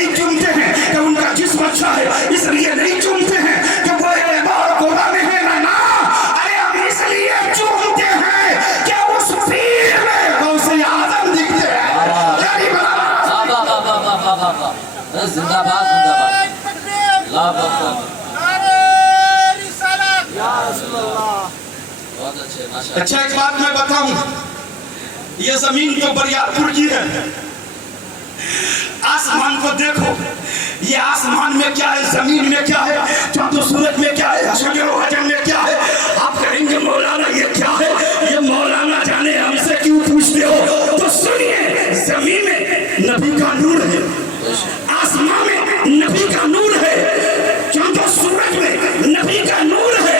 نہیں چومتے ہیں کہ ان کا جسم اچھا ہے، اس لیے نہیں چومتے ہیں کہ وہ غلام ہے نا، ارے ہم اس لیے چومتے ہیں کہ اس پیر میں غوث اعظم دکھتے ہیں۔ زندہ باد زندہ باد، اللہ اکبر، بہت اچھے ماشاءاللہ۔ اچھا ایک بات میں بتاؤں، یہ زمین تو بریارپور کی ہے، آسمان کو دیکھو، یہ آسمان میں کیا ہے، زمین میں کیا ہے، چاند و سورج میں کیا ہے، شجر و حجر میں کیا ہے۔ آپ کہیں گے مولانا یہ کیا ہے، یہ مولانا جانے ہم سے کیوں پوچھتے ہو؟ تو سنیے، زمین میں نبی کا نور ہے، آسمان میں نبی کا نور ہے، چاند و سورج میں نبی کا نور ہے،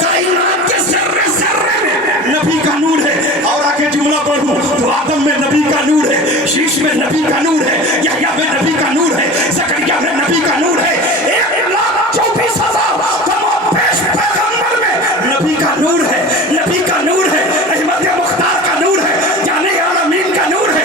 کائنات کے ذرے ذرے میں نبی کا نور ہے۔ اور آگے جملہ پڑھوں تو آدم میں نبی کا نور ہے، شیش میں نبی کا نور ہے، یحییٰ میں نبی کا نور ہے، زکریا میں نبی کا نور ہے، 1,24,000 کم و بیش پیغمبر میں نبی کا نور ہے، نبی کا نور ہے، احمد مختار کا نور ہے، جانے عالمین کا نور ہے،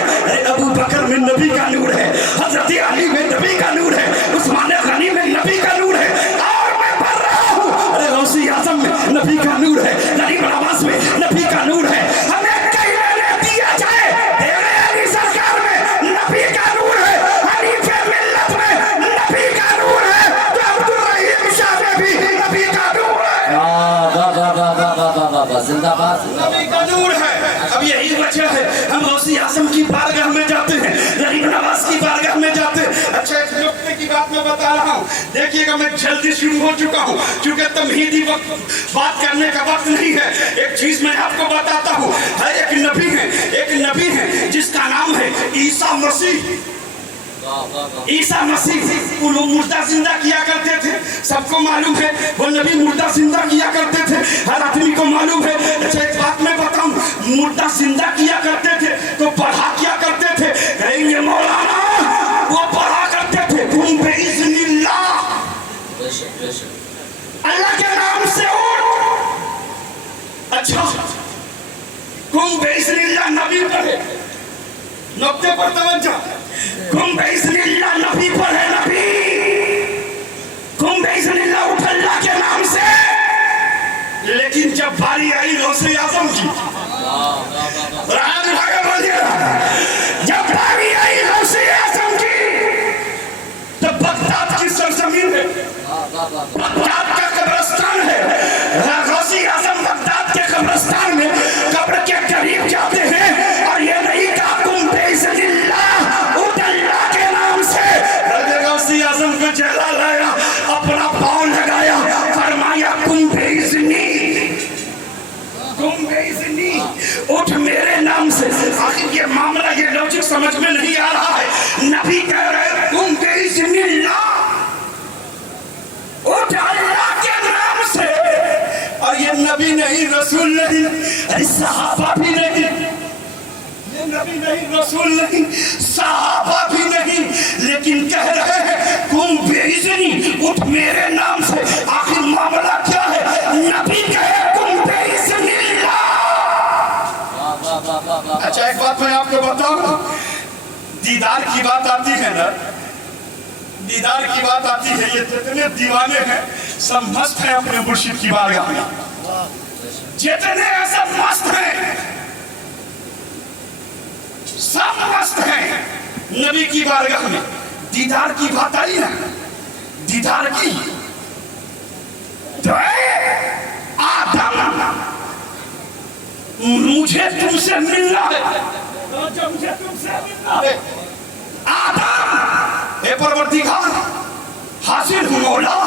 ابو بکر میں نبی کا نور ہے، حضرت علی میں نبی کا نور ہے، عثمان غنی میں نبی کا نور ہے، اور میں پڑھ رہا ہوں ارے غوث اعظم میں نبی کا نور ہے، غریب نواز میں نبی کا نور ہے۔ ہمیں کہیں لینے دیا جائے، تیرے علی سرکار میں نبی کا نور ہے، حنیف ملت میں نبی کا نور ہے، تو عبدالرحیم شاہ میں بھی نبی کا نور ہے، زندہ باد زندہ باد۔ نبی کا نور ہے۔ اب یہی وجہ ہے ہم غوث اعظم کی بارگاہ میں جاتے ہیں، غریب نواز کی بارگاہ میں جاتے ہیں۔ اچھا ایک نکتے کی بات میں بتا رہا ہوں، دیکھیے گا میں جلدی شروع ہو چکا ہوں کیونکہ تمہیدی بات کرنے کا وقت نہیں ہے۔ ایک چیز میں آپ کو بتاتا ہوں، ایک نبی ہے جس کا نام ہے عیسیٰ مسیح۔ عیسیٰ مسیح وہ لوگ مردہ زندہ کیا کرتے تھے، سب کو معلوم ہے وہ نبی مردہ زندہ کیا کرتے تھے، ہر آدمی کو معلوم ہے۔ اچھا ایک بات میں بتاؤں، مردہ زندہ کیا کرتے تھے تو پڑھا کیا کرتے تھے؟ کہیں گے مولانا وہ پڑھا کرتے تھے قم بإذن اللہ، اللہ کے نام سے اٹھ۔ اچھا قم بإذن اللہ نبی پڑھے، نقطے پر توجہ، قم بإذن اللہ نبی پڑھے، نبی قم بإذن اللہ اٹھ اللہ کے نام سے۔ لیکن جب باری آئی غوث اعظم کی، جب باری آئی غوث اعظم کی، تو بغداد کی سرزمین ہے، بغداد کا قبرستان ہے، غوث اعظم بغداد کے قبرستان میں قبر کے قریب جاتے ہیں اور یہ نہیں کہا قم بإذن اللہ اٹھ اللہ کے نام سے۔ غوث اعظم کو جلال آیا، اپنا پاؤں لگایا، فرمایا قم بإذنی، قم بإذنی اٹھ میرے نام سے۔ آخر یہ معاملہ، یہ لوجک سمجھ میں نہیں آ رہا ہے، نبی کہہ رہے قم بإذن اللہ اٹھ اللہ کے نام سے، اور یہ نبی نہیں رسول نہیں، صحابہ بھی نہیں، یہ نبی نہیں رسول نہیں، صحابہ بھی نہیں، لیکن کہہ رہے ہیں قم بإذنی اٹھ میرے نام سے۔ آخر معاملہ کیا ہے؟ نبی کہے قم بإذن اللہ۔ اچھا ایک بات میں آپ کو بتاؤں، دیدار کی بات آتی ہے نا، دیدار کی بات آتی ہے، یہ جتنے دیوانے ہیں سب مست ہیں اپنے مرشد کی بارگاہ میں، جتنے سب مست ہیں، سب مست ہیں نبی کی بارگاہ میں۔ دیدار کی بات آئی نا، دیدار کی تو اے آدم مجھے تم سے ملنا ہے، مجھے تم سے ملنا ہے آدم، اے پروردگار حاضر ہوں مولا،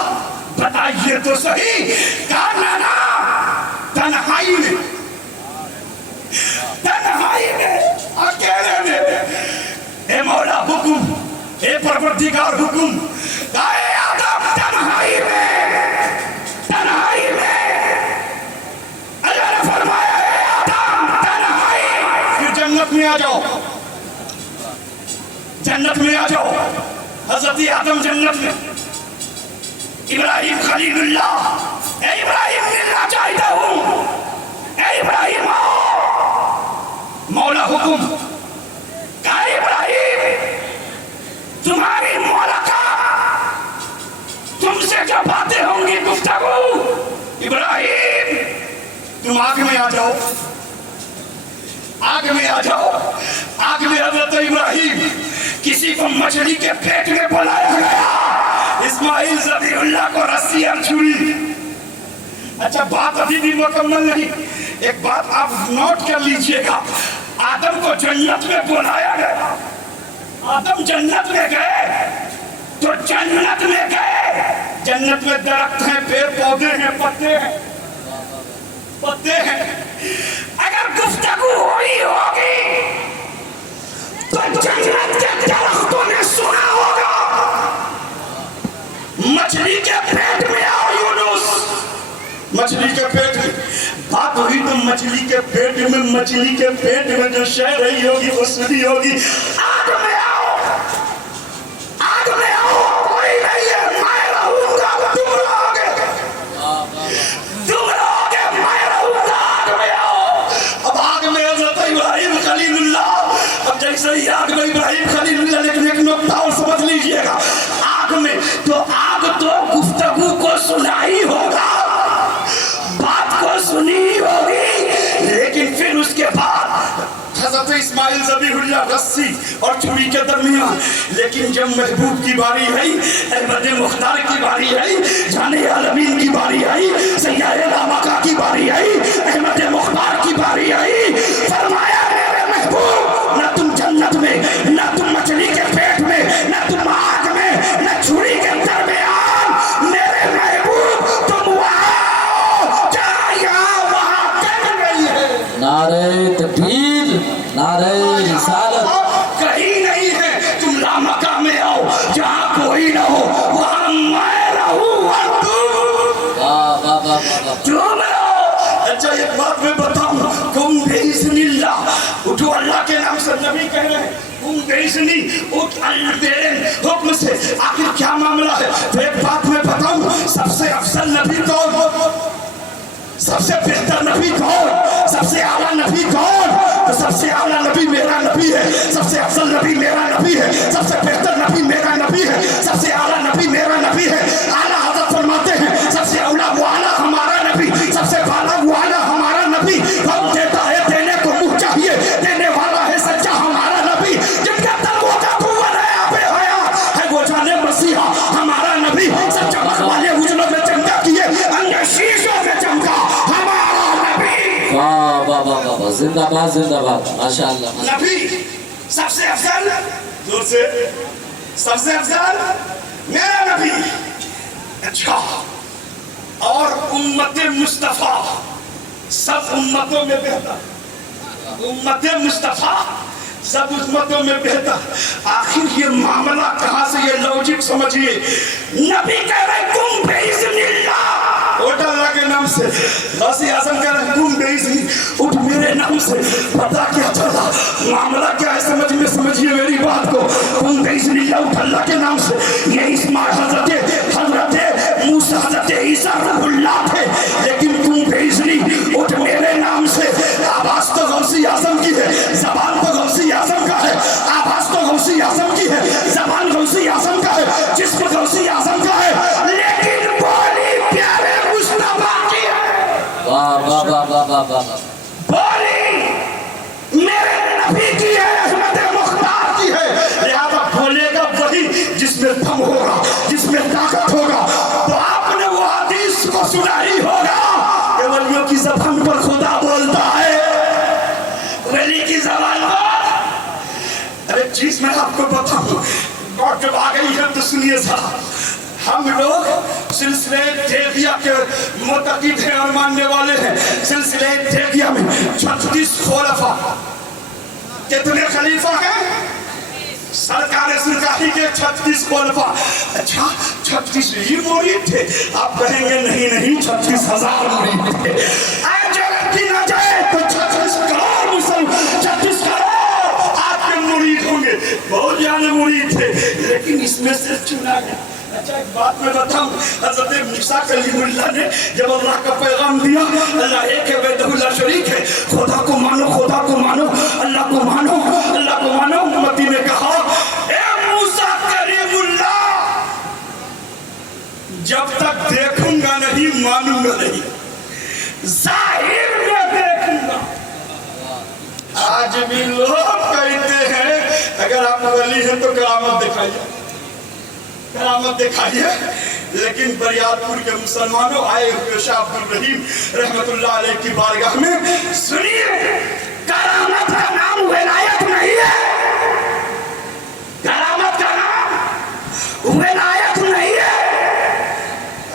بتائیے تو صحیح کانانا تنہائی میں، تنہائی میں، اکیلے میں، اے مولا حکم، اے پروردگار حکم، اے آدم تنہائی میں، تنہائی میں، اللہ نے فرمایا اے آدم تنہائی، پھر جنت میں آ جاؤ، جنت میں آ جاؤ۔ حضرت آدم جنت میں، ابراہیم خلیل اللہ، اے ابراہیم ملنا چاہتا ہوں، اے ابراہیم مولا حکم، اے ابراہیم تمہاری مولا तुम आग में आ जाओ, आग में आ जाओ। आग में हजरत इब्राहिम, किसी को मछली के पेट में बुलाया गया, इस्माइल ज़बीहुल्लाह को रस्सी और छुरी। अच्छा, बात अभी भी मुकम्मल नहीं, एक बात आप नोट कर लीजिएगा। आदम को जन्नत में बुलाया गया, आदम जन्नत में गए तो जन्नत में गए, जन्नत में दरख्त हैं, पेड़ पौधे हैं, पत्ते हैं, पत्ते हैं। अगर गुफ्तगू हुई होगी तो जन्नत के दरख्तों ने सुना होगा। मछली के पेट में आओ यूनुस, मछली के पेट में बात हुई तो मछली के पेट में, मछली के पेट में जो शय रही होगी वो सुनी होगी। आग में आओ, आग में आओ, कोई नहीं है, मैं रहूंगा, तुम रहोगे, तुम रहोगे, मैं रहूंगा, आग में आओ। अब आग में हज़रत इब्राहिम खलीलुल्लाह, अब जैसे ही आग में इब्राहिम खलीलुल्लाह, लेकिन एक नुक्ता और समझ लीजिएगा, आग में तो आग तो गुफ्तगू को सुना ही होगा, बात को सुनी होगी, लेकिन फिर उसके बाद हज़रत इस्माइल ज़बीहुल्लाह रस्सी और छुरी के दरमियान। लेकिन जब महबूब की बारी आई, अहमद मुख्तार की बारी आई, जाने आलमीन की बारी आई, सैयद लामका की बारी आई, अहमद मुख्तार की बारी आई, फरमाया मेरे महबूब, न तुम जन्नत में, न तुम मछली के पेट में, न तुम आग में, न छुरी के दरमियान, मेरे महबूब तुम वहाँ जहाँ यहाँ वहाँ कहीं नहीं है। नारे तकबीर, नारे रिसालत, कहीं नहीं है, तुम लामका में आओ, जहाँ कोई न हो वहाँ मैं रहूँ, और तुम रहो। अच्छा, एक बात मैं बताऊँ, तुम बेइज़्निल्लाह उठो, अल्लाह के नाम से, नबी कह रहे हैं तुम बेइज़्नी उठ अल्लाह तेरे हुक्म से। आखिर क्या मामला है? तो एक बात मैं बताऊँ, सबसे अफजल नबी कौन, सबसे बेहतर नबी कौन, सबसे आला नबी कौन? तो सबसे आला नबी मेरा नबी है, सबसे अफजल नबी मेरा नबी है, सबसे बेहतर नबी मेरा नबी है, सबसे आला नबी मेरा नबी है। आला हज़रत फरमाते हैं सबसे औला वो आला हमारा नबी, सबसे बाला वो आला हमारा नबी। कौन देता है देने को मुँह चाहिए, देने वाला है सच्चा हमारा नबी, जिनका तकवा का कुव्वत है आपे हया है, वो जाने मसीहा हमारा नबी। सब चमक वाले उजलों में चमका किए, अंदर शीशों में चमका हमारा नबी। वाह वाह वाह वाह, जिंदाबाद जिंदाबाद, माशाअल्लाह। नबी सबसे अफजल, जोर से, सबसे अफजल मेरा नबी। अच्छा, और उम्मत मुस्तफा, सब उम्मतों में बेहतर, उम्मत मुस्तफा सब उम्मतों में बेहतर। आखिर ये मामला कहाँ से, ये लॉजिक समझिए। नबी कह रहे तुम बेइज़्निल्लाह उठ अल्लाह के नाम से, गौसे आज़म कह रहे तुम बेइज़्नी उठ मेरे नाम से। पता क्या चला, मामला क्या है समझ में, समझिए मेरी बात को। तुम बेइज़्निल्लाह उठ अल्लाह के नाम से, ये इस्माइल हज़रत मूसा हज़रत ईसा रूहुल्लाह थे, लेकिन तुम बेइज़्नी उठ मेरे नाम से। आवाज़ तो गौसे आज़म की है, ज़बान तो गौसे आज़म का है, आवाज़ तो गौसे आज़म की है, ज़बान गौसे आज़म का है, जिस्म गौसे आज़म का है, लेकिन बोली प्यारे मुस्तफा की है। वाह वाह वाह वाह वाह वाह, बोली मेरे नबी की है, अहमद मुख्तार की है। लिहाजा बोलेगा वही जिसमें दम होगा, जिसमें ताकत होगा। तो आपने वो हदीस को सुना ही होगा कि वलियों की ज़बान पर खुदा बोलता है, वली की ज़बान पर। अरे चीज मैं आपको बताऊं, और जब आ गई है तो सुनिए साहब, हम लोग सिलसिले देगिया के मुतक़िद हैं और मानने वाले हैं। सिलसिले देगिया में 36 खुलफा, कितने खलीफा हैं? सरकार सरकारी के 36 खुलफा। अच्छा, 36 ही मुरीद थे? आप कहेंगे नहीं नहीं, 36,000 मुरीद थे। जगत की ना जाए तो 36 करोड़ मुसलमान, 36 करोड़ आपके मुरीद होंगे, बहुत ज्यादा मुरीद थे, लेकिन इसमें से चुना गया। अच्छा, एक बात मैं बताऊं, हज़रत मूसा कलीमुल्लाह ने जब अल्लाह का पैगाम दिया, अल्लाह एक है, वहदहुल्ला शरीक है, खुदा को मानो, खुदा को मानो, अल्लाह को मानो, अल्लाह को मानो। उम्मती ने कहा ए मूसा कलीमुल्लाह, जब तक देखूंगा नहीं मानूंगा नहीं। जाहिर में آج بھی لوگ کہتے ہیں اگر آپ ولی ہیں تو کرامت دکھائیے، کرامت دکھائیے، لیکن بریادپور کے مسلمانوں آئے ہوئے شاہ عبدالرحیم رحمت اللہ علیہ کی بارگاہ میں سنیے، کرامت کا نام ولایت نہیں ہے، کرامت کا نام ولایت نہیں ہے۔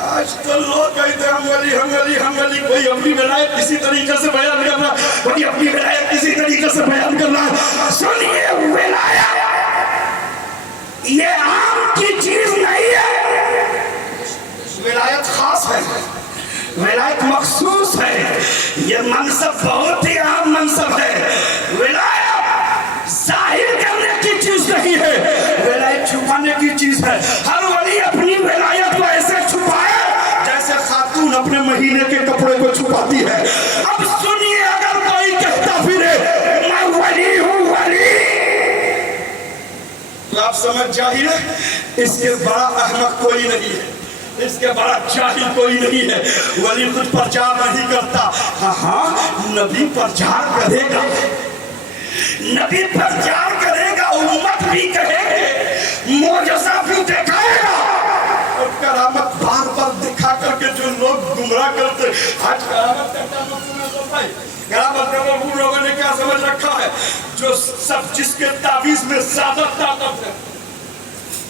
آج تو لوگ کہتے ہیں ہم ولی ہم ولی ہم ولی، کوئی اپنی ولایت کسی طریقے سے بیان کر رہا ہے، کوئی اپنی ولایت کسی طریقے سے بیان کر رہا ہے۔ سنیے، ولایت یہ عام کی چیز نہیں ہے، ولایت خاص ہے، ولایت مخصوص ہے، یہ منصب بہت ہی عام منصب ہے۔ ولایت ظاہر کرنے کی چیز نہیں ہے، ولایت چھپانے کی چیز ہے۔ ہر ولی اپنی ولایت کو ایسے چھپائے جیسے خاتون اپنے مہینے کے کپڑے کو چھپاتی ہے۔ اب سنیے، اگر کوئی کہتا پھرے میں ولی ہوں ولی، تو آپ سمجھ جائیے اس کے بڑا احمق کوئی نہیں ہے، اس کے بڑا جاہل کوئی نہیں ہے۔ ولی خود پرچار نہیں کرتا، ہاں نبی پرچار کرے گا، نبی پرچار کرے گا، امت بھی کہے گے، معجزہ بھی دکھائے گا، اور کرامت بار بار دکھا کر کے جو لوگ گمراہ کرتے، آج کرامت کرتا مفہوم ہے، کرامت کا مفہوم لوگوں نے کیا سمجھ رکھا ہے؟ جو سب جس کے تعویذ میں زیادہ طاقت ہے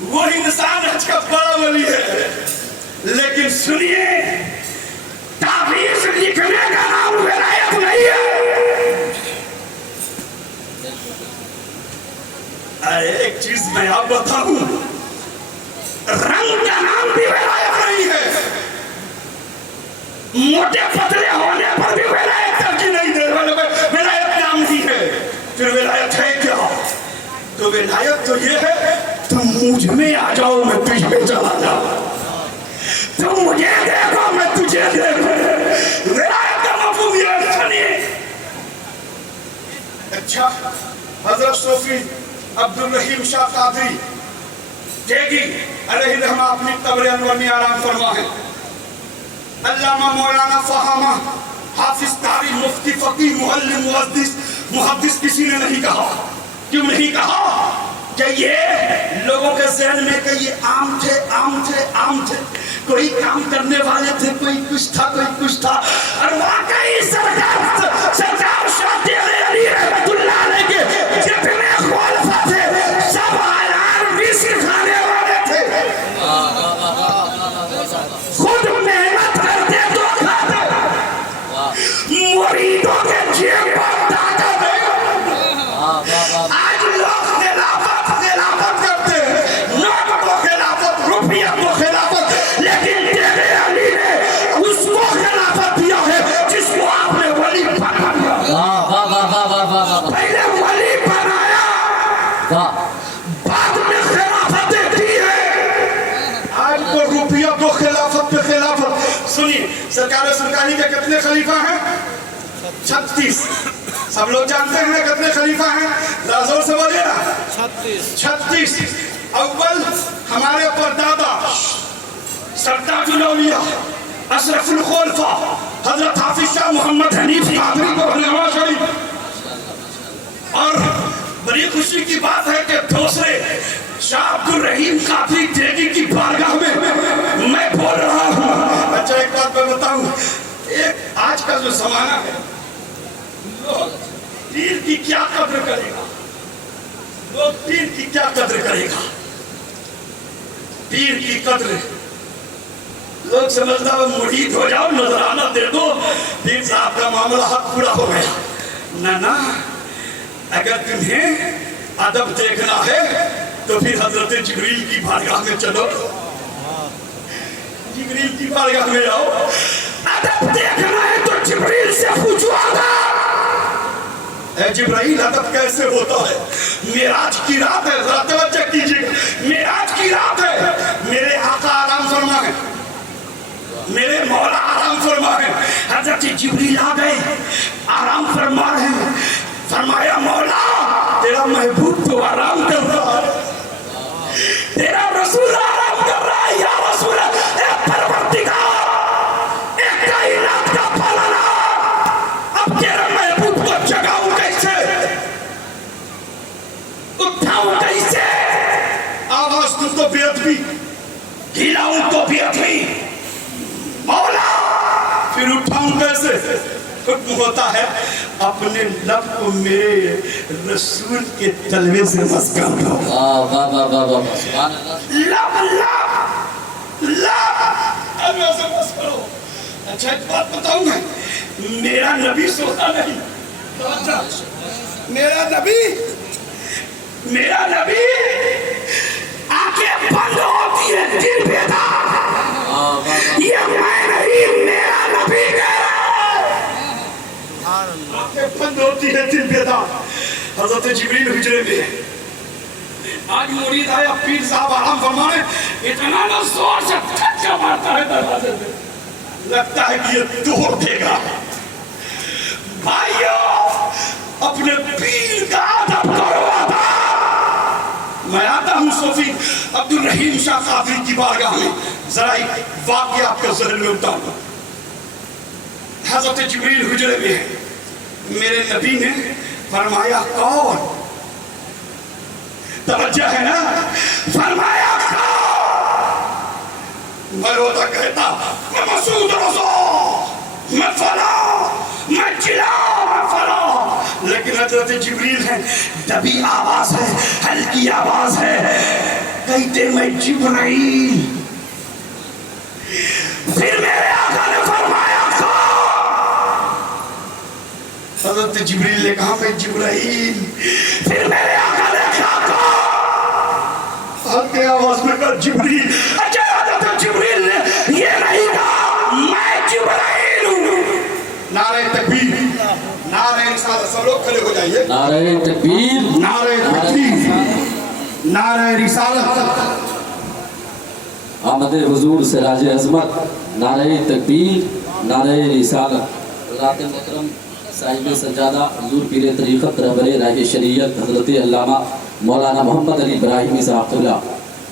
وہ انسان حج کا بڑا ولی ہے۔ لیکن سنیے، تعویذ لکھنے کا نام ولایت نہیں ہے۔ ایک چیز میں آپ بتاؤں، رنگ کا نام بھی ولایت نہیں ہے، موٹے پتلے ہونے پر بھی ولایت ترجیح نہیں دے، ولایت نام نہیں ہے۔ پھر ولایت ہے کیا؟ تو ولایت تو یہ ہے تم مجھ میں آ جاؤ میں تجھ میں چلا جاؤں، تم مجھے دیکھو میں تجھے دیکھوں، ولایت کا مفہوم یہ ہے۔ سنیے، اچھا حضرت صوفی عبدالرحیم شاہ قادری جیگی علیہ الرحمہ اپنی قبر انور میں آرام فرما ہے۔ علامہ مولانا فہامہ حافظ قاری مفتی فقیہ معلم محدث کسی نے نہیں کہا۔ کیوں نہیں کہا؟ کہ یہ لوگوں کے ذہن میں کہ یہ عام تھے عام تھے عام تھے، کوئی کام کرنے والے تھے، کوئی کچھ تھا کوئی کچھ تھا، اور واقعی سرکار شاہ علی رحمت اللہ علیہ کے جتنے خلفاء تھے سب حلال رزق کھانے والے تھے، خود محنت کرتے تو کھاتے، مریدوں کے جیب پر طاقت ہے۔ آج لوگ خلافت کرتے ہیں، نوٹ کو خلافت، روپیہ کو خلافت، لیکن تیرے علی نے اس کو خلافت دیا ہے جس کو آپ نے ولی بنا دیا۔ پہلے ولی بنایا، بعد میں خلافت دی ہے۔ آج کو روپیہ کو خلافت پہ خلافت۔ سنیے، سرکاری کے کتنے خلیفہ ہیں؟ 36۔ سب لوگ جانتے ہیں کتنے خلیفہ ہیں؟ ذرا زور سے بولیے نا۔ 36۔ اول ہمارے پردادا سرتاج الاولیاء اشرف الخلفاء حضرت حافظ شاہ محمد حنیف قادری کو نواز شریف، اور بڑی خوشی کی بات ہے کہ دوسرے شاہ عبدالرحیم قادری جیگی کی بارگاہ میں بول رہا ہوں۔ اچھا ایک بات میں بتاؤں، ایک آج کا جو زمانہ ہے، لوگ پیر کی کیا قدر کرے گا، لوگ پیر کی کیا قدر کرے گا، پیر کی قدر لوگ سمجھتا ہے مرید ہو جاؤ نظرانہ دے دو پیر صاحب کا معاملہ حق پورا ہو گیا۔ نہ اگر تمہیں ادب دیکھنا ہے تو پھر حضرت جبریل کی بارگاہ میں چلو، جبریل کی بارگاہ میں جاؤ۔ ادب دیکھنا ہے تو جبریل سے پوچھو آگا، اے جبرائیل ادب کیسے ہوتا ہے؟ معراج کی رات ہے، ذرا توجہ کیجئے، معراج کی رات ہے، میرے آقا آرام فرما ہے، میرے مولا آرام فرما ہے، حضرت جبریل آ گئے آرام فرما رہے ہیں، فرمایا مولا تیرا محبوب تو آرام کر رہا ہے، تیرا رسول آرام کر رہا ہے، یا رسول اے پروردگار، اے کائنات کا پالنا، اب تیرا محبوب کو جگاؤں کیسے؟ तस्बीह, हिलाऊं तो भी अभी मौला, फिर उठाऊं कैसे? हुक्म होता है अपने लब को मेरे रसूल के तलवे से मस कर दो। सुभान अल्लाह। लब लब लब तलवे से मस करो। अच्छा एक बात बताऊं मैं, मेरा नबी सोता नहीं। अच्छा मेरा नबी आंखें बंद होती है, दिल बेदार। ये मैं नहीं, मेरा नबी कह रहा है। आंखें बंद होती है, दिल बेदार। हजरत जिब्रील हुजरे में आज मुरीद आया, पीर साहब आराम फरमाने, इतना ना जोर से धक्का मारता है दरवाजे पे, लगता है कि ये तोड़ देगा। भाइयों, अपने पीर का अदब करो अदब। मैं आता हूँ सूफी अब्दुल रहीम शाह काफी की बारगाह में, जरा एक वाक़या आपके ज़हन में उतारूँ। हज़रत जिब्रील हुजरे में है, मेरे नबी ने फरमाया कौन? तवज्जो है ना? फरमाया कौन? मैं रोता कहता मैं मसूद रसूल, मैं फला, मैं चिल्ला, मैं फला। लेकिन हज़रत जिब्रील है, दबी आवाज है, हल्की आवाज है, कहते मैं जिब्राइल। फिर मेरे आका ने फरमाया हज़रत जिब्रील ने कहा मैं जिब्राइल। फिर मेरे आका ने कहा हल्के आवाज में कहा जिब्रील। अच्छा हज़रत जिब्रील ने ये नहीं कहा मैं जिब्राइल हूँ। नारे तकबीर, नारे रिसालत, सब लोग खड़े हो जाइए। नारे तकबीर, नारे तकबीर, नारे रिसालत। आमद हुजूर से राज अज़मत, नारे तकबीर, नारे रिसालत। हज़रत मोहतरम साहिब सज्जादा हुजूर पीर तरीक़त रहबरे राह शरीयत हज़रत अल्लामा मौलाना मोहम्मद अली इब्राहिमी साहब क़िबला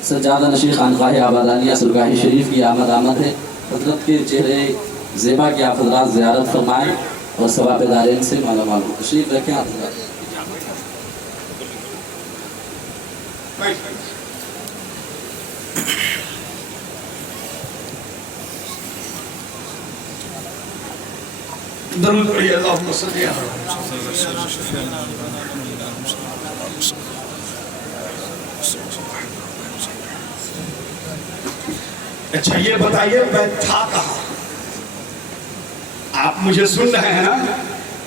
सज्जादा नशीं खानक़ाह आबादानिया सुरगाह शरीफ की आमद है। हज़रत के चेहरे ज़ेबा की आप हज़रात ज़ियारत फरमाएँ और सवाब दारैन से माला माल हो। तशरीफ़ रखें हज़रात। दरूद पढ़िए, अल्लाहुम्मा सल्ली अला अच्छा ये बताइए मैं था कहाँ? आप मुझे सुन रहे हैं ना?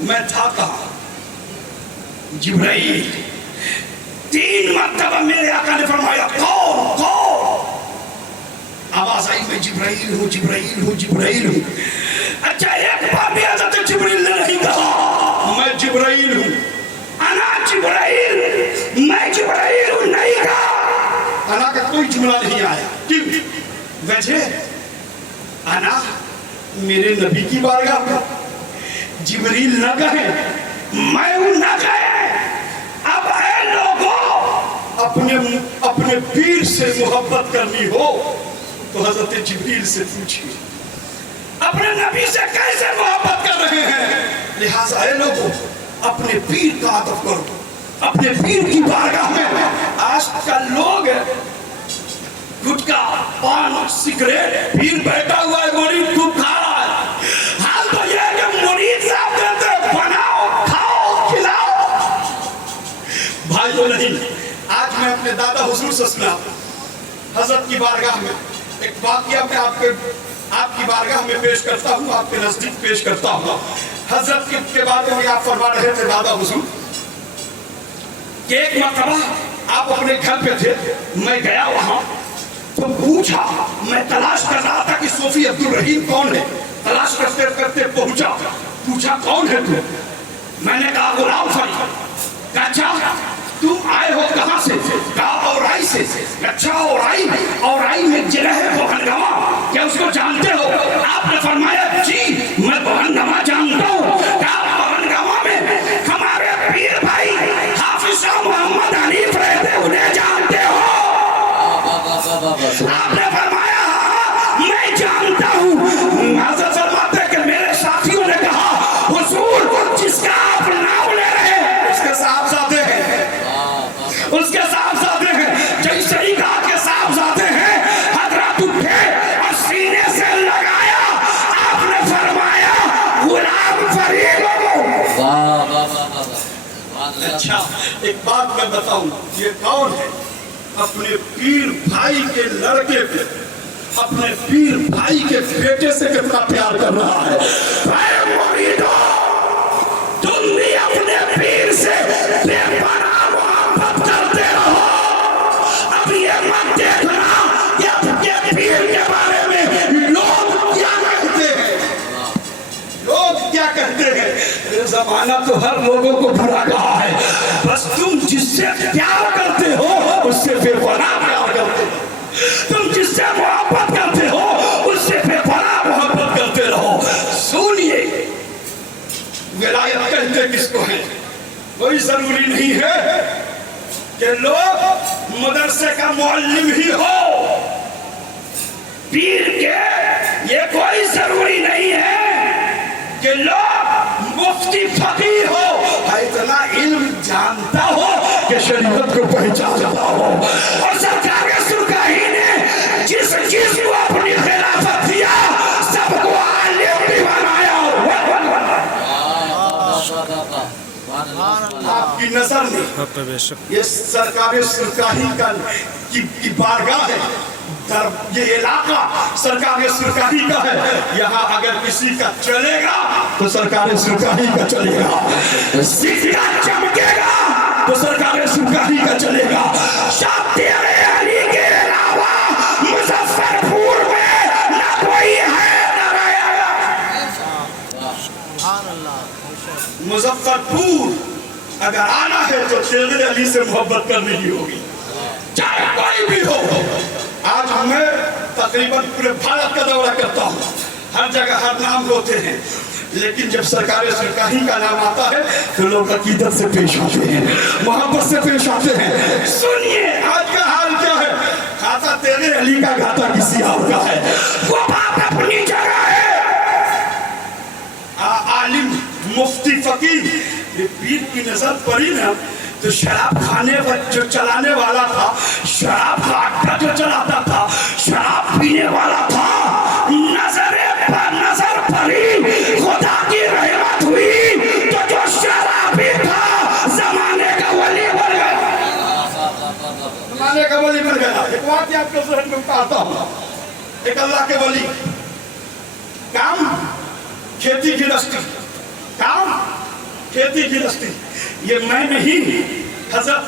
मैं था कहाँ? जिब्राइल। 3 मरतबा मेरे आका ने फरमाया कौन कौन? आवाज आई मैं जिब्राइल हूँ, जिब्राइल हूँ, जिब्राइल हूँ। अच्छा एक बार भी हज़रत जिब्रील ने नहीं कहा मैं जिब्राइल हूँ, अना जिब्राइल, मैं जिब्राइल हूँ, नहीं कहा। अना का कोई जुमला नहीं आया। क्यों? वजह अना मेरे नबी की बारगाह में, जिब्रील न कहे, मैं हूँ न कहे। अब ऐ लोगों, अपने पीर से मोहब्बत करनी हो तो हज़रत जिब्रील से पूछिए अपने नबी से कैसे मोहब्बत कर रहे हैं। लिहाजा ऐ लोगों, अपने पीर का अदब करो, अपने पीर की बारगाह में। आजकल लोग गुटखा, पान, सिगरेट, पीर बैठा हुआ है, मुरीद खूब खा रहा है। हाल तो ये है कि मुरीद साहब कहते हैं बनाओ, खाओ, खिलाओ। भाइयों नहीं, आज मैं अपने दादा हुजूर से सुना हज़रत की बारगाह में एक वाक़या मैं आपकी बारगाह में पेश करता हूँ, आपके नजदीक पेश करता हूँ। हजरत के बारे में आप फरमा रहे थे दादा हुजूर कि एक मरतबा आप अपने घर पे थे, मैं गया वहाँ तो पूछा, मैं तलाश कर रहा था कि सूफी अब्दुल रहीम कौन है। तलाश करते करते पहुंचा, पूछा कौन है तू? मैंने कहा गुलाम फरी। अच्छा तुम आए हो कहाँ से? कहा औराई से। अच्छा औराई में जगह है बोहनगवा, क्या उसको जानते हो? आपने फरमाया जी मैं बोहनगवा जानता हूँ। कहा बोहनगवा में हमारे पीर भाई हाफिज शाह मोहम्मद हनीफ रहते, उन्हें जानते हो? आपने फरमाया मैं जानता हूँ। हज़रत फरमाते कि मेरे साथियों ने कहा हुजूर जिसका आप नाम ले रहे हैं उसके साहबजादे हैं, उसके साहबजादे हैं। जैसे ही कहा कि साहबजादे हैं ایک بات میں بتاؤں، یہ کون ہے؟ اپنے پیر بھائی کے لڑکے کو اپنے پیر بھائی کے بیٹے سے کتنا پیار کر رہا ہے۔ اے مریدو، تم بھی اپنے پیر سے بے پناہ محبت کرتے رہو۔ اب یہ مت دیکھنا کہ اپنے پیر کے بارے میں لوگ کیا کہتے ہیں، لوگ کیا کہتے ہیں۔ یہ زمانہ تو ہر لوگوں کو برا کہا ہے، بس تم جس سے پیار کرتے ہو اس سے بے پناہ پیار کرتے ہو، تم جس سے محبت کرتے ہو اس سے بے پناہ محبت کرتے رہو۔ سنیے، ولایت کہتے کس کو ہے؟ کوئی ضروری نہیں ہے کہ لوگ مدرسے کا معلم ہی ہو، پیر کے یہ کوئی ضروری نہیں ہے کہ لوگ مفتی فقیر ہو، اتنا علم جانتا ہو کہ شریعت کو پہچانتا ہو۔ اور سرکار سرکاری نے جس چیز کو اپنی خلافت دیا سب کو عالم بھی بنایا۔ آپ کی نظر میں یہ سرکار سرکاری کی بارگاہ ہے، یہ علاقہ سرکار سرکاری کا ہے، یہاں اگر کسی کا چلے گا تو سرکار سرکاری کا چلے گا، سکہ چمکے گا تو سرکار سرکاری کا چلے گا۔ شاہ تیرے علی کے علاوہ مظفر پور میں نہ کوئی ہے نہ رہے گا۔ مظفر پور اگر آنا ہے تو تیرے علی سے محبت کرنی ہی ہوگی، چاہے کوئی بھی ہو۔ آج میں تقریباً پورے بھارت کا دورہ کرتا ہوں، ہر جگہ ہر نام ہوتے ہیں، لیکن جب سرکار سرکاری کا نام آتا ہے تو لوگ عقیدت سے پیش آتے ہیں، محبت سے پیش آتے ہیں۔ سنیے آج کا حال کیا ہے، کھاتا تیرے علی کا گھاتا کسی اور کا ہے، وہ بات اپنی جگہ ہے۔ عالم مفتی فقیر، یہ پیر کی نظر پڑی نا تو شراب کھانے جو چلانے والا تھا، شراب کا اڈا جو چلاتا تھا، شراب پینے والا تھا، نظر پڑی، خدا کی رحمت ہوئی تو جو شرابی تھا زمانے کا ولی بن گیا، زمانے کا ولی بن گیا۔ ایک بات آپ کے ذہن میں اتارتا ہوں، ایک اللہ کے ولی، کام کھیتی گرہستی، کام کھیتی گرہستی، یہ میں نہیں، حضرت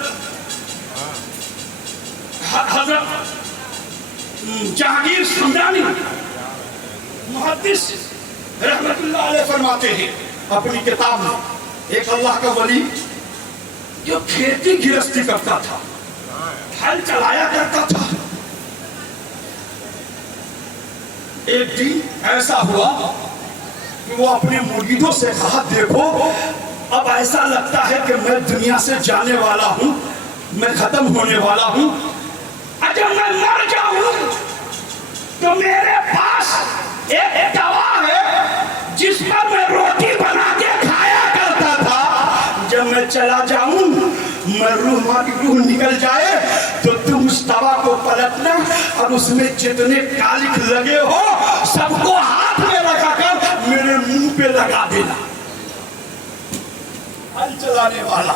جہانگیر سمدانی محدث رحمت اللہ علیہ فرماتے ہیں اپنی کتاب میں، ایک اللہ کا ولی جو کھیتی گرہستی کرتا تھا، ہل چلایا کرتا تھا، ایک دن ایسا ہوا کہ وہ اپنے مریدوں سے کہا، دیکھو اب ایسا لگتا ہے کہ میں دنیا سے جانے والا ہوں، میں ختم ہونے والا ہوں، اگر میں مر جاؤں تو میرے پاس ایک دوا ہے جس پر میں روٹی بنا کے کھایا کرتا تھا، جب میں چلا جاؤں ہماری روح نکل جائے تو تم اس دوا کو پلٹنا اور اس میں جتنے کالک لگے ہو سب کو ہاتھ میں لگا کر میرے منہ پہ لگا دینا۔ ہل چلانے والا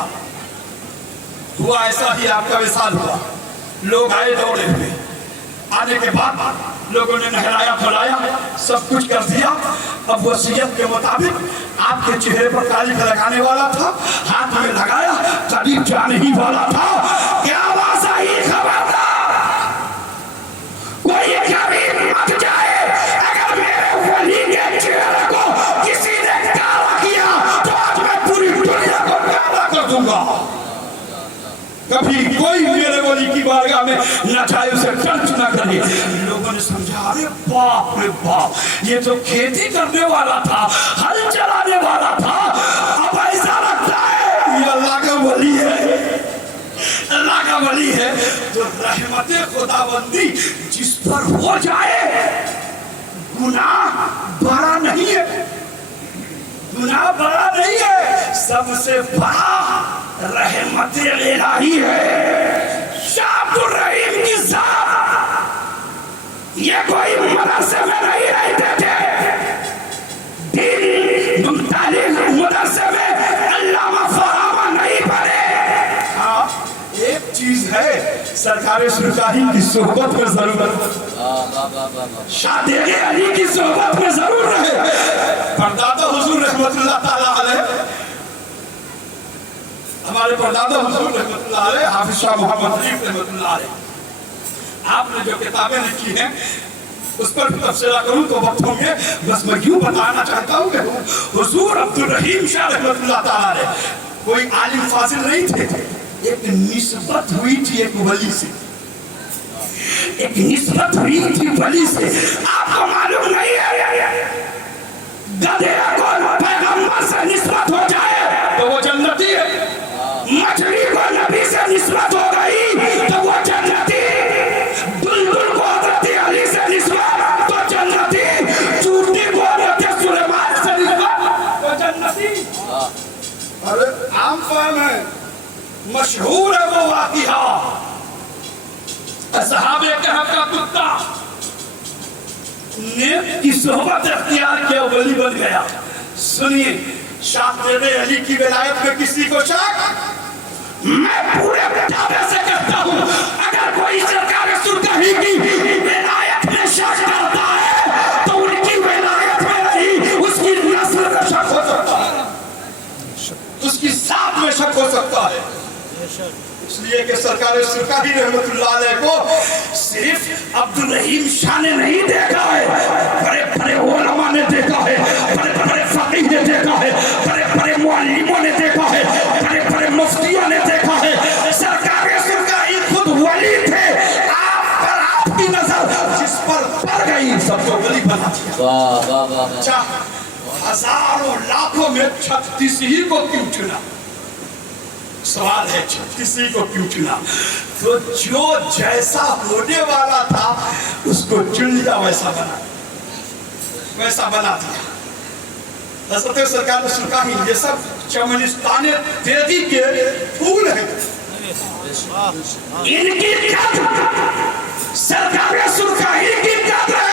ہوا، ایسا ہی آپ کا وصال ہوا، لوگ آئے دوڑے ہوئے، آنے کے بعد لوگوں نے نہلایا کھلایا سب کچھ کر دیا۔ اب وصیت کے مطابق آپ کے چہرے پر کالک لگانے والا تھا، ہاتھ میں لگایا، قریب جانے ہی والا تھا، کیا آواز آئی، خبردار کوئی قریب مت جائے، اگر میرے ولی کے چہرے کو کسی نے کالا کیا تو آج میں پوری دنیا کو کالا کر دوں گا۔ کبھی کوئی میرے ولی کی بارگاہ میں نہ جائے، اسے ٹچ نہ کرے۔ لوگوں نے سمجھا، ارے باپ رے باپ، یہ تو کھیتی کرنے والا تھا، ہل چلانے والا تھا، اب ایسا لگتا ہے یہ اللہ کا ولی ہے، اللہ کا ولی ہے۔ تو رحمت خداوندی جس پر ہو جائے، گناہ بڑا نہیں ہے، گناہ بڑا نہیں ہے، سب سے بڑا رحمت الہی ہے۔ شاہ عبد الرحیم کی ذات، یہ کوئی مدرسے میں نہیں رہتے تھے، دین تعلیم مدرسے میں علامہ فہامہ نہیں پڑھے، सरकार सुल्तानी की सोहबत में जरूर शादी अली की सोहबत में जरूर रहे। परदादा हुजूर रहमतुल्लाह ताला अलैह, हमारे परदादा हुजूर रहमतुल्लाह अलैह, हाफिज शाह मोहम्मद अलीफ रहमतुल्लाह अलैह, आपने जो किताबें लिखी हैं उस पर तफसीला करूं तो वक्त होंगे, बस मैं यूं बताना चाहता हूं कि हुजूर अब्दुल रहीम शाह रहमतुल्लाह ताला अलैह कोई आलिम फाजिल नहीं थे, एक निस्बत हुई थी एक वली से, एक निस्बत हुई थी वली से। आपको मालूम नहीं है गधे को पैगंबर से निस्बत हो जाए तो वो जन्नती है, मछली को नबी से निस्बत हो गई तो वो जन्नती, बुलबुल को हज़रत अली से निस्बत तो जन्नती, चूटी को हज़रत सुलेमान से निस्बत तो जन्नती। अरे आम फहम है, मशहूर है वो वाक़िया, सहाबे कहफ का कुत्ता ने की सोहबत अख्तियार किया, वली बन गया। सुनिए, शाह अली की विलायत में किसी को शक? मैं पूरे दावे से कहता हूँ, अगर कोई सरकार सुल्तानी की विलायत में शक करता है तो उनकी विलायत में नहीं, उसकी नस्ल में शक हो सकता है, उसकी साथ में शक हो सकता है। इसलिए कि सरकार सुल्तानी रहमतुल्लाह अलैह को सिर्फ अब्दुल रहीम शाह ने नहीं देखा है, बड़े बड़े उलमा ने देखा है, बड़े बड़े फकीह ने देखा है, बड़े बड़े मुअल्लिमों ने देखा है, बड़े बड़े मुफ्तियों ने देखा है। सरकार सुल्तानी खुद वली थे, आप पर आपकी नजर जिस पर पड़ गई सबको वली बना दिया। वाह वाह वाह। हजारों लाखों में 36 ही को क्यों चुना? सवाल है 36 ही को क्यों चुना? तो जो जैसा होने वाला था उसको चुन लिया, वैसा बना दिया। हज़रत सरकार सुल्तानी ये सब चमनिस्ताने देवी के फूल हैं, इनकी कद्र सरकार सुल्तानी की कद्र है।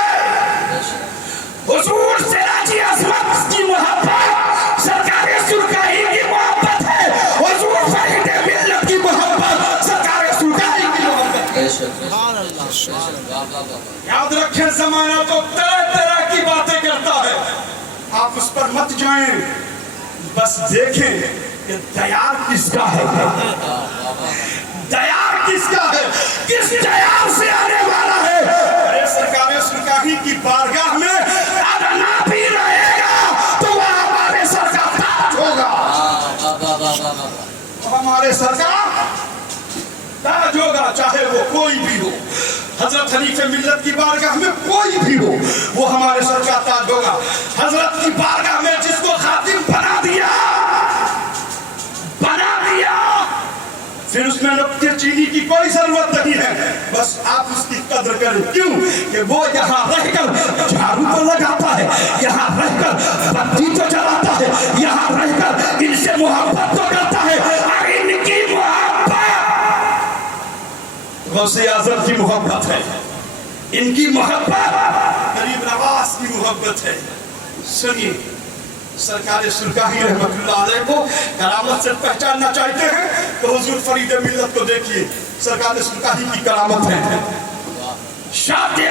हुजूर से राजी अज़मत की मोहब्बत सरकार सुल्तानी की मोहब्बत है, हुजूर फरीद मिल्लत की मोहब्बत सरकार सुल्तानी की मोहब्बत है। याद रखें, ज़माना तो तरह तरह की बातें करता है, आप उस पर मत जाएं, बस देखें कि दयार किसका है, दयार किसका है, किस दयार से आने वाला है। अरे सरकार सुल्तानी की बारगाह में अदना भी रहेगा तो वह हमारे सर का ताज होगा, हमारे सर का ताज होगा, चाहे वो कोई भी हो। हजरत खलीफे मिल्लत की बारगाह में कोई भी हो, वो हमारे सर का ताज होगा। हजरत की बारगाह में जिसको खातिम बना दिया फिर उसमें नुक्ते चीनी की कोई जरूरत नहीं है, बस आप उसकी कदर करें। क्यों? कि वो यहाँ रहकर झाड़ू तो लगाता है, यहाँ रहकर बत्ती तो जलाता है, यहाँ रहकर इनसे मोहब्बत तो करता है। और इनकी मोहब्बत गौसे आज़म की मोहब्बत है, इनकी मोहब्बत गरीब नवाज की मोहब्बत है। सुनिए, सरकार सुल्तानी रहमतुल्लाह अलैह को करामत से पहचानना चाहते हैं तो हुजूर फरीद मिल्लत को देखिए, सरकार सुल्तानी की करामत है। शाह अली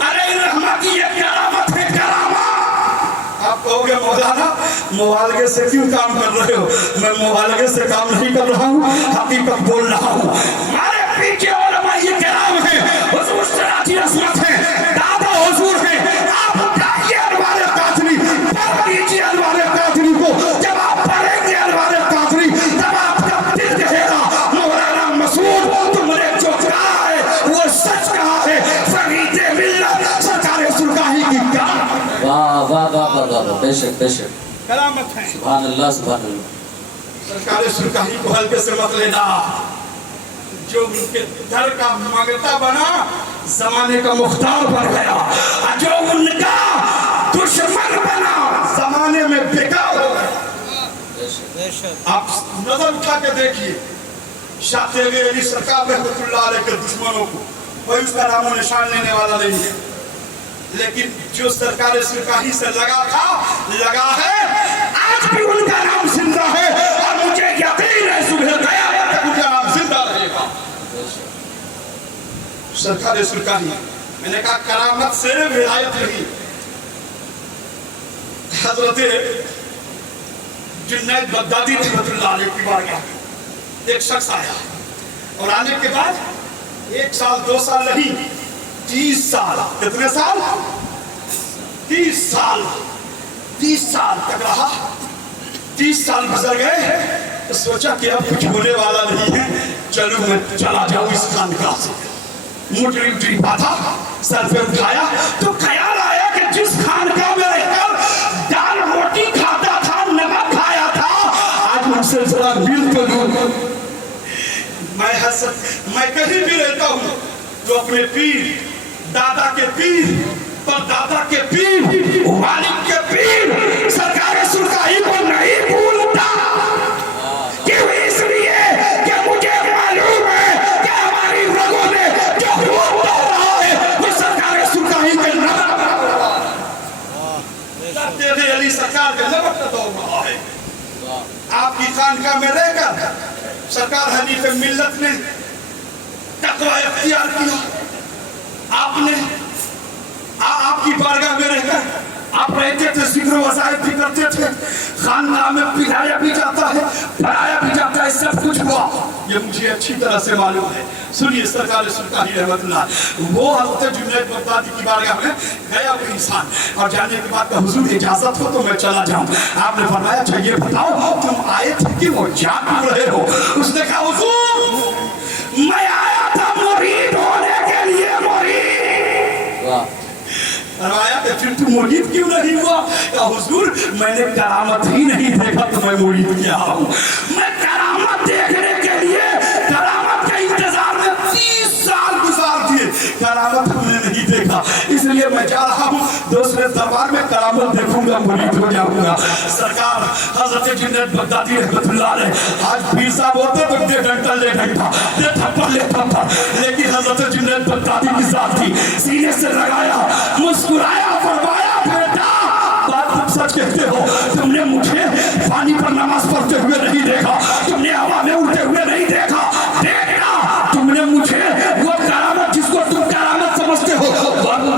अलैहि रहमत की ये करामत है, करामत। आप कहोगे मौलाना मुबालगे से क्यों काम कर रहे हो? मैं मुबालगे से काम नहीं कर रहा हूँ, हकीकत बोल रहा हूँ। हमारे पीछे उलमा ये कराम है, हुजूर से राजी अज़मत है, दादा हुजूर है। आप उठाइए हमारे कातरी, पढ़ लीजिए हमारे कातरी को, जब आप पढ़ेंगे हमारे कातरी तब आपका दिल कहेगा मौलाना मसूद तुमने जो कहा है वो सच कहा है। फरीद मिल्लत सरकार सुल्तानी की करामत। वाह वाह वाह वाह, बेशक बेशक करामत है। सुभान अल्लाह सुभान अल्लाह। सरकार सुल्तानी को हल्के से मत लेना, जो उनके दर का मांगता बना जमाने का मुख्तार बन गया, जो उनका दुश्मन बना जमाने में बेकार हो गया। आप नजर उठा के देखिए शाह अली सरकार रहमतुल्लाह अलैह के दुश्मनों को, कोई उसका नामो निशान लेने वाला नहीं है, लेकिन जो सरकार सुल्तानी से लगा था, लगा है, आज भी उनका नाम जिंदा है और मुझे यकीन है सुबह गया तक उनका नाम जिंदा रहेगा। सरकार सुरकारी, मैंने कहा करामत से विलायत नहीं। हजरत जुनैद बगदादी रहमतुल्लाह अलैह की बारगाह एक शख्स आया और आने के बाद 1 साल 2 साल नहीं 30 साल, कितने साल? 30 साल, 30 साल तक रहा। 30 साल गुजर गए तो सोचा कि अब कुछ होने वाला नहीं है, चलो मैं चला जाऊं इस खानकाह से। मुटरी उटरी बांधा, सर पे उठाया तो ख्याल आया कि जिस खानकाह में रहकर दाल रोटी खाता था, नमक खाया था, आज मुझसे जरा मिल तो लूं। मैं कहीं भी रहता हूँ तो अपने पीर, दादा के पीर, परदादा के पीर, वालिद के पीर सरकार सुरकाही को नहीं भूलता। क्यों? इसलिए कि मुझे मालूम है कि हमारी रगों में जो खून बह रहा है वो सरकार सुरकाही के नमक अली सरकार के नमक का दौड़ रहा है। आपकी खानकाह में रहकर सरकार हनीफ मिल्लत ने तकवा इख्तियार किया। आपने आपकी बारगाह में रहकर आप रहते थे, जिक्र वज़ाइफ भी करते थे, खानकाह में पिलाया भी जाता है, पढ़ाया भी जाता है, सब कुछ हुआ, ये मुझे अच्छी तरह से मालूम है। सुनिए सरकार सुल्तानी रहमतुल्लाह, वो हज़रत जुनैद बगदादी की बारगाह में गया वो इंसान और जाने के बाद हुजूर इजाजत हो तो मैं चला जाऊं। आपने फरमाया अच्छा ये बताओ तुम आए थे कि वो जाग रहे हो? उसने कहा हुजूर मैं आया था मुरीद होने के लिए। मुरीद फरमाया कि फिर तू मुरीद क्यों नहीं हुआ? कहा हुजूर मैंने करामत ही नहीं देखा तो मैं मुरीद क्या हूँ। मैं करामत देखने के लिए करामत के इंतजार में 30 साल गुजार दिए, करामत हमने नहीं देखा, इसलिए मैं जा रहा हूँ दूसरे दरबार में करामत देखूंगा, मुरीद हो जाऊंगा। सरकार हजरत जुनैद बगदादी रहमतुल्लाह अलैह आज पीर साहब होते तो दे डंडा ले डंडा, दे थप्पड़ ले थप्पड़, लेकिन हजरत जुनैद बगदादी की जात थी, सीने से लगाया, मुस्कुराया, फरमाया बेटा बात तुम सच कहते हो, तुमने मुझे पानी पर नमाज पढ़ते हुए नहीं देखा, तुमने हवा में उड़ते हुए नहीं देखा, देखना तुमने मुझे वो करामत जिसको तुम करामत समझते हो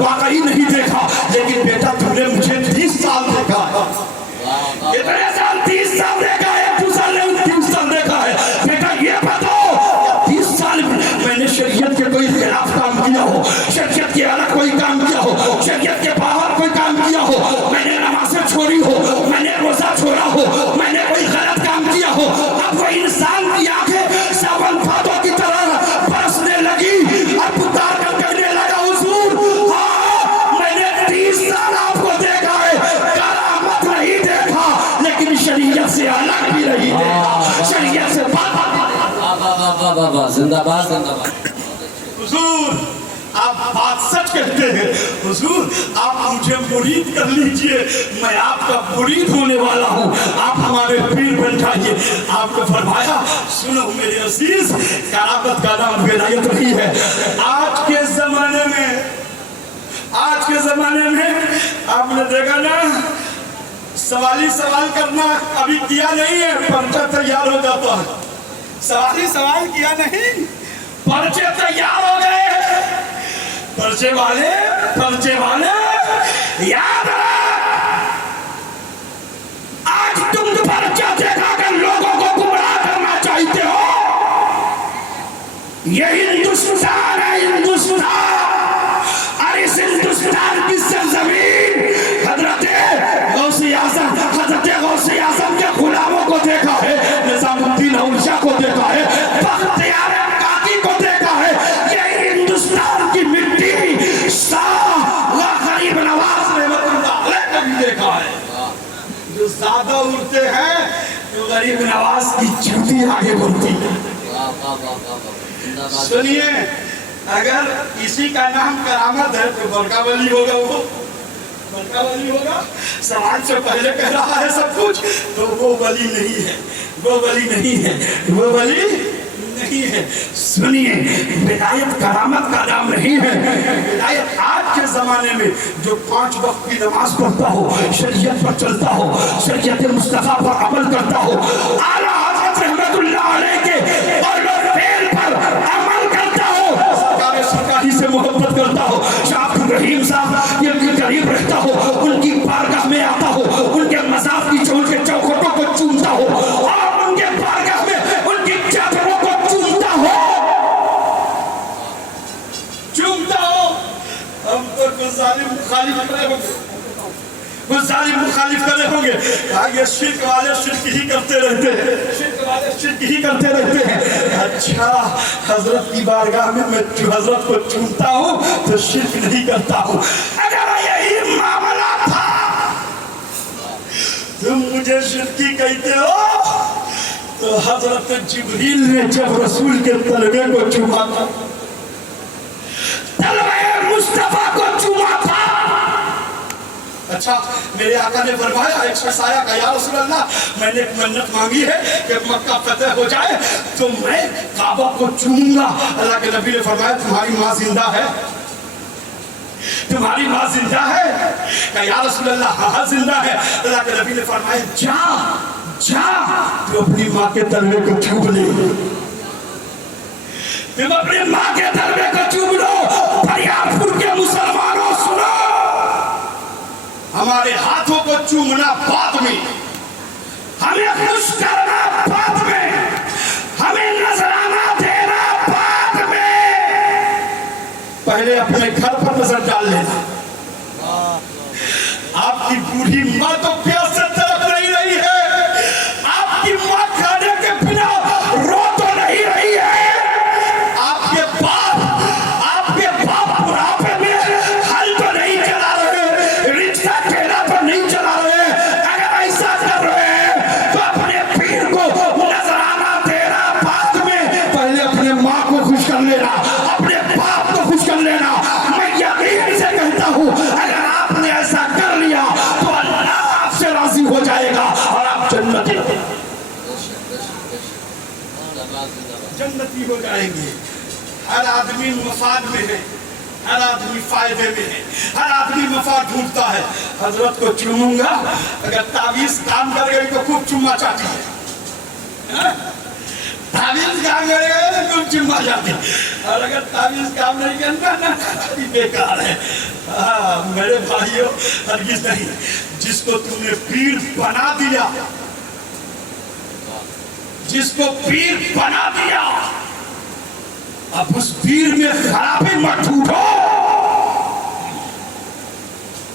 वाकई नहीं देखा, लेकिन बेटा तुमने मुझे 30 साल देखा। कितने साल? 30 साल देखा है, 2 साल नहीं 30 साल देखा है। बेटा ये बताओ 30 साल मैंने शरीयत के कोई खिलाफ काम किया हो, शरीयत के अलग कोई काम किया हो, शरीयत के बाहर कोई काम किया हो, मैंने नमाज़ें छोड़ी हो, मैंने रोजा छोड़ा हो, मैंने कोई गलत काम किया हो, अब वो इंसान की आंखें सावन भादों की तरह बरसने लगी, अब उतार कर कहने लगा हुजूर हाँ मैंने 30 साल आपको देखा है, करामत नहीं देखा लेकिन शरीयत से अलग भी नहीं देखा, शरीयत से जिंदाबाद जिंदाबाद। हुजूर आप बात सच कहते हैं, हुजूर आप मुझे मुरीद कर लीजिए, मैं आपका मुरीद होने वाला हूँ, आप हमारे पीर बन जाइए। आपको फरमाया सुनो मेरे अजीज, करामत का नाम विलायत नहीं है। आज के जमाने में आपने देखा ना सवाली सवाल करना अभी किया नहीं है, पर्चा तैयार हो जाता है। सवाली सवाल किया नहीं, पर्चे तैयार हो गए। पर्चे वाले याद रख, आज तुम पर्चा देखा कर लोगों को गुमराह करना चाहते हो, ये हिंदुस्तान है, हिंदुस्तान, और इस हिंदुस्तान की सरजमीन हजरत गौसे आजम के गुलामों को देखा है, निजामुद्दीन औलिया को देखा है, बख्तियार काकी को देखा है, ये हिंदुस्तान की मिट्टी गरीब नवाज रहमतुल्लाह अलैह को भी देखा है। जो ज्यादा उड़ते हैं तो गरीब नवाज की जूती आगे बढ़ती है। सुनिए अगर इसी का नाम करामत है तो बड़का वली होगा, वो बड़का वली होगा। समाज से पहले कह रहा है सब कुछ, तो वो वली नहीं है, वो वली नहीं है, वो वली नहीं है। सुनिए विलायत करामत का नाम नहीं है, विलायत आज के जमाने में जो 5 वक्त की नमाज पढ़ता हो, शरीयत पर चलता हो, शरीयत मुस्तफा पर अमल करता हो, आला हज़रत रहमतुल्लाह अलैह के और फेल पर अमल करता हो, सरकार सरकारी وہ ظالم مخالف کرے ہوں گے، وہ ظالم مخالف کرے ہوں گے، یہ شرک والے شرک ہی کرتے رہتے ہیں، شرک والے شرک ہی کرتے رہتے ہیں۔ اچھا حضرت کی بارگاہ میں میں حضرت کو چومتا ہوں تو شرک نہیں کرتا ہوں۔ اگر یہی معاملہ تھا تم مجھے شرکی کہتے ہو تو حضرت جبریل نے جب رسول کے تلوے کو چوما تھا، تلوے مصطفیٰ کو چوما تھا، اچھا میرے آقا نے فرمایا، ایک شخص آیا کہ یا رسول اللہ میں نے ایک منت مانگی ہے کہ مکہ فتح ہو جائے تو میں کعبہ کو چوموں گا۔ اللہ کے نبی نے فرمایا تمہاری ماں زندہ ہے؟ تمہاری ماں زندہ ہے؟ کہ یا رسول اللہ ہاں زندہ ہے۔ اللہ کے نبی نے فرمایا جا تو اپنی ماں کے تلوے کو چوم لے، تم اپنی ماں کے تلوے کو چوم لو۔ بریارپور کے مسلمانوں سنو، ہمارے ہاتھوں کو چومنا بعد میں، ہمیں خوش کرنا بعد میں، ہمیں نذرانہ دینا بعد میں، پہلے اپنے گھر پر نظر ڈال لینا۔ آپ کی بوڑھی ماں تو پیاس سے تڑپ نہیں رہی ہے، آپ کی ماں کھانے کے بنا رو تو نہیں رہی ہے، آپ کے باپ بڑھاپے میں ہل تو نہیں چلا رہے، رکشہ ٹھیلا تو نہیں چلا رہے۔ اگر ایسا کر رہے ہیں تو اپنے پیر کو نذرانہ دینا بعد میں، پہلے اپنے ماں کو خوش کر لینا، اپنے باپ کو خوش کر لینا۔ میں یقین سے کہتا ہوں اگر آپ نے ایسا کر لیا تو اللہ آپ سے راضی ہو جائے گا اور آپ جنتی ہو جائیں گے۔ ہر آدمی مفاد میں ہے، ہر آدمی فائدے میں ہے، ہر آدمی مفاد ڈھونڈتا ہے۔ حضرت کو چوموں گا، اگر تعویذ کام کر گئی تو خوب چومنا چاہتی ہے، تعویذ کام کرے گا تو خوب چومنا چاہتی ہے، اور اگر تعویذ کام نہیں کرنا تو بیکار ہے۔ میرے بھائیوں ہرگز نہیں، جس کو تم نے پیر بنا دیا، جس کو پیر بنا دیا، اب اس پیر میں خرابی مت ڈھونڈو۔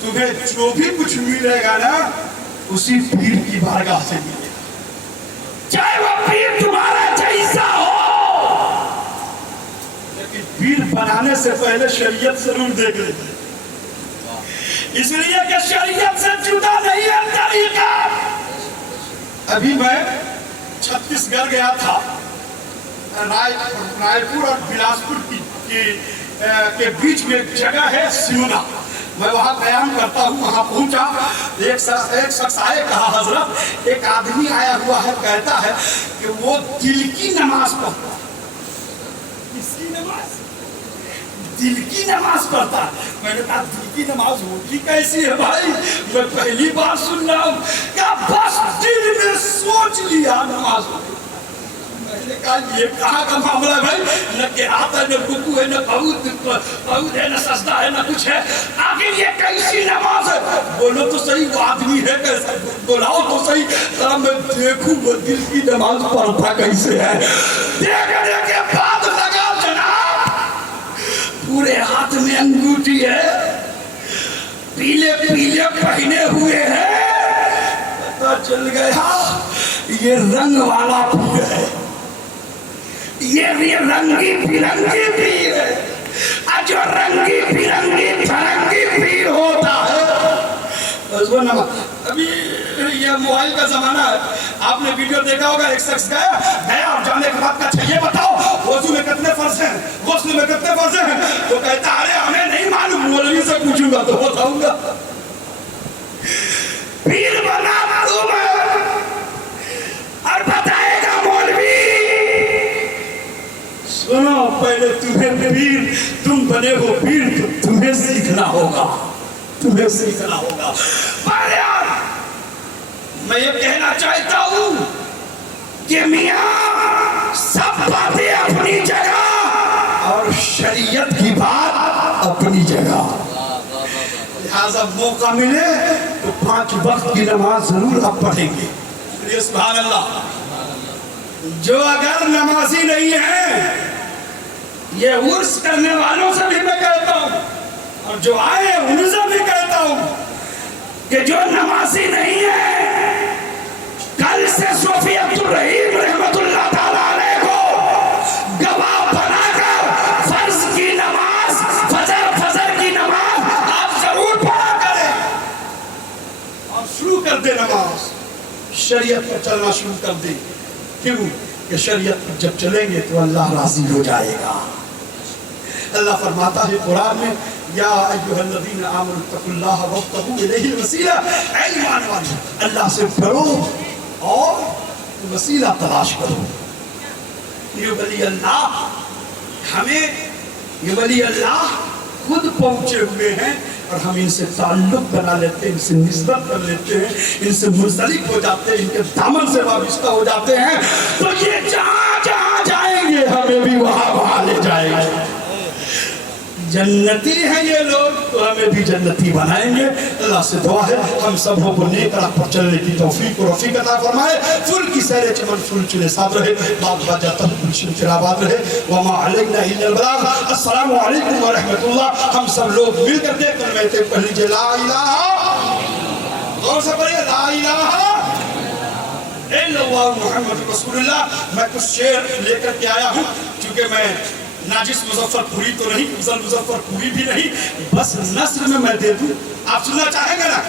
تمہیں جو بھی کچھ ملے گا نا اسی پیر کی بارگاہ سے ملے گا، چاہے وہ پیر تمہارا جیسا ہو، لیکن پیر بنانے سے پہلے شریعت ضرور دیکھ لیتے، اس لیے کہ شریعت سے جدا نہیں ہے طریقہ۔ ابھی میں چھتیس گڑھ گیا تھا، رائے پور اور بلاسپور کے بیچ میں ایک جگہ ہے سیونا، میں وہاں قیام کرتا ہوں۔ وہاں پہنچا، ایک شخص آئے، کہا حضرت ایک آدمی آیا ہوا ہے، کہتا ہے کہ وہ دل کی نماز پڑھتا ہے۔ کس کی نماز؟ دل کی نماز پڑھتا ہے۔ میں نے کہا دل کی نماز ہوتی کیسی ہے بھائی؟ میں پہلی بار سن رہا ہوں۔ کہا بس دل میں سوچ لیا نماز ہوتی۔ میں نے کہا یہ کہاں کا معاملہ ہے بھائی؟ نہ قرات ہے، نہ رکوع ہے، نہ قعود ہے، نہ سجدہ ہے، نہ کچھ ہے، آخر یہ کیسی نماز ہے؟ بولو تو صحیح وہ آدمی ہے کیسا؟ بلاؤ تو صحیح، ذرا میں دیکھوں وہ دل کی نماز پڑھتا کیسے ہے۔ دیکھنے کے بعد لگا جناب پورے ہاتھ میں انگوٹھی ہے، پیلے پیلے پہنے ہوئے ہیں، پتہ چل گیا یہ رنگ والا پیر ہے، یہ رنگی پھرنگی پیر ہے۔ جو رنگی پھرنگی پھرنگی پیر ہوتا ہے، ابھی یہ موبائل کا زمانہ ہے، آپ نے ویڈیو دیکھا ہوگا، ایک شخص گیا اور جانے کے بعد کہا یہ بتاؤ وضو میں کتنے فرض ہیں، غسل میں کتنے فرض ہیں؟ تو کہتا ارے ہمیں نہیں معلوم، مولوی سے پوچھوں گا تو بتاؤں گا۔ پیر بنا معلوم ہے اور بتائے گا مولوی۔ سنو پہلے تمہیں پیر، تم بنے ہو پیر تو تمہیں سیکھنا ہوگا، تمہیں سیکھنا ہوگا۔ میں یہ کہنا چاہتا ہوں کہ میاں سب باتیں اپنی جگہ اور شریعت کی بات اپنی جگہ، لہذا موقع ملے تو 5 وقت کی نماز ضرور آپ پڑھیں گے۔ سبحان اللہ۔ جو اگر نمازی نہیں ہیں، یہ عرس کرنے والوں سے بھی میں کہتا ہوں اور جو آئے انہیں بھی کہتا ہوں کہ جو نمازی نہیں ہے کل سے صوفی عبدالرحیم رحمت اللہ تعالیٰ علیہ کو گواہ بنا کر فرض کی نماز فجر کی نماز آپ ضرور پڑھا کریں اور شروع کر دیں نماز شریعت پر چلنا شروع کر دیں کیوں کہ شریعت پر جب چلیں گے تو اللہ راضی ہو جائے گا اللہ فرماتا ہے قرآن میں یا ایھا الذین آمنوا اتقوا اللہ وابتغوا الیہ الوسیلہ اے ایمان والو اللہ سے ڈرو اور وسیلہ تلاش کرو یہ ولی اللہ ہمیں یہ ولی اللہ خود پہنچے ہوئے ہیں اور ہم ان سے تعلق بنا لیتے ہیں ان سے نسبت کر لیتے ہیں ان سے منسلک ہو جاتے ہیں ان کے دامن سے وابستہ ہو جاتے ہیں تو یہ جہاں جہاں جائیں گے ہمیں بھی وہاں لے جائیں گے جنتی ہیں یہ لوگ تو ہمیں بھی جنتی بنائیں گے اللہ سے دعا ہے ہم سب کو نیک راہ پر چلنے کی توفیق و رفیق عطا فرمائے فل کی سیر چمن فل چلے ساتھ رہے باغ باجہ تب گلشن چراباد رہے وما علینا الا البلاغ السلام علیکم ورحمۃ اللہ ہم سب لوگ مل کر کے کلمہ طیبہ پڑھ لیجیے لا الہ غور سے پڑھیے لا الہ الا اللہ محمد رسول اللہ میں کچھ شعر لے کر کے آیا ہوں کیونکہ میں ناجس مظفر پوری تو نہیں افضل مظفر پوری بھی نہیں بس نثر میں دے دوں آپ سننا چاہیں گے نا